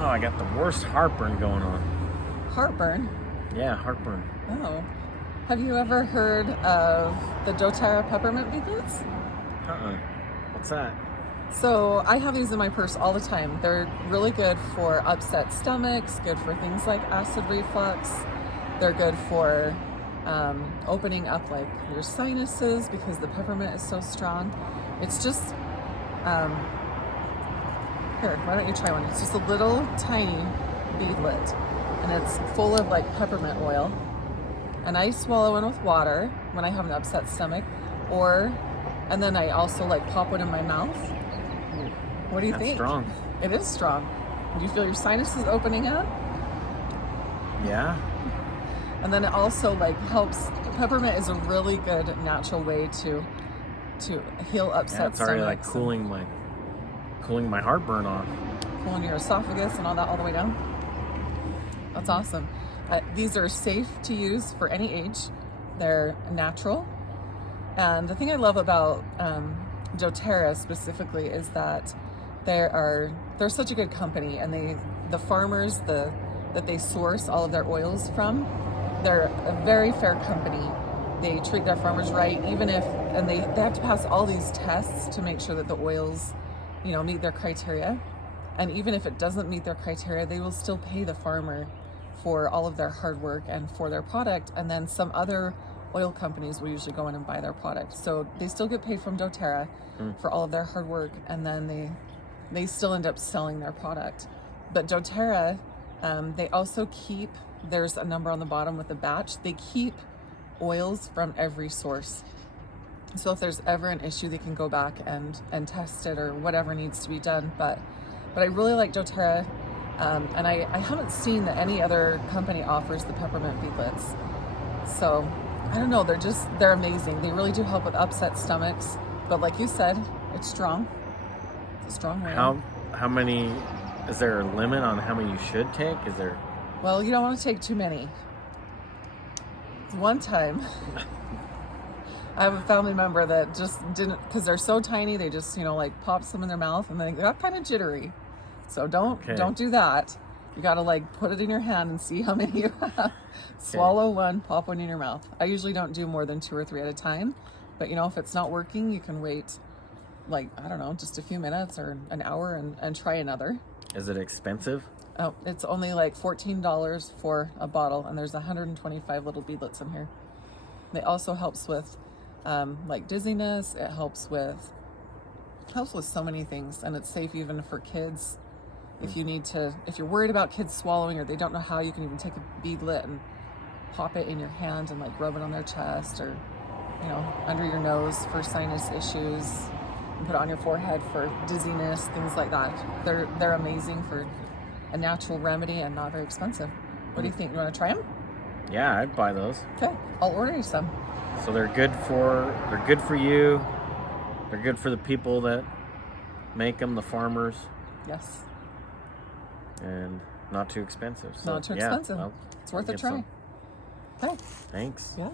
Oh, I got the worst heartburn going on. Heartburn? Yeah, heartburn. Oh. Have you ever heard of the doTERRA peppermint beadlets? What's that? So I have these in my purse all the time. They're really good for upset stomachs, good for things like acid reflux. They're good for opening up like your sinuses because the peppermint is so strong. It's just, here, why don't you try one? It's just a little tiny beadlet and it's full of like peppermint oil. And I swallow one with water when I have an upset stomach, and then I also like pop one in my mouth. What do you think? Strong. It is strong. Do you feel your sinuses opening up? Yeah. And then it also like helps. Peppermint is a really good natural way to heal upset It's already like stomachs cooling my heartburn off. cooling your esophagus and all that all the way down. That's awesome. These are safe to use for any age. They're natural. And the thing I love about doTERRA specifically is that they're such a good company, and the farmers that they source all of their oils from, they're a very fair company. They treat their farmers right, and they have to pass all these tests to make sure that the oils, meet their criteria. And even if it doesn't meet their criteria, they will still pay the farmer for all of their hard work and for their product. And then some other oil companies will usually go in and buy their product. So they still get paid from doTERRA for all of their hard work, and then they still end up selling their product. But doTERRA, they also keep, there's a number on the bottom with the batch, they keep oils from every source. So if there's ever an issue, they can go back and test it or whatever needs to be done. But I really like doTERRA, and I haven't seen that any other company offers the peppermint beadlets. So I don't know, they're amazing. They really do help with upset stomachs. But like you said, it's strong. It's a strong oil. How many, is there a limit on how many you should take? Is there? Well, you don't want to take too many. One time, I have a family member that just didn't, because they're so tiny, they just, like pop some in their mouth and they got kind of jittery. So don't do that. You got to like put it in your hand and see how many you have. Swallow one, pop one in your mouth. I usually don't do more than 2 or 3 at a time. But if it's not working, you can wait like, I don't know, just a few minutes or an hour and try another. Is it expensive? Oh, it's only like $14 for a bottle, and there's 125 little beadlets in here. It also helps with like dizziness. It helps with so many things, and it's safe even for kids. If you're worried about kids swallowing or they don't know how, you can even take a beadlet and pop it in your hand and like rub it on their chest or, under your nose for sinus issues, and put it on your forehead for dizziness, things like that. They're amazing for a natural remedy and not very expensive. What do you think? You want to try them? Yeah, I'd buy those. Okay, I'll order you some. So they're good for you. They're good for the people that make them, the farmers. Yes. And not too expensive. So, not too expensive. Well, it's worth a try. Okay. Thanks. Yeah.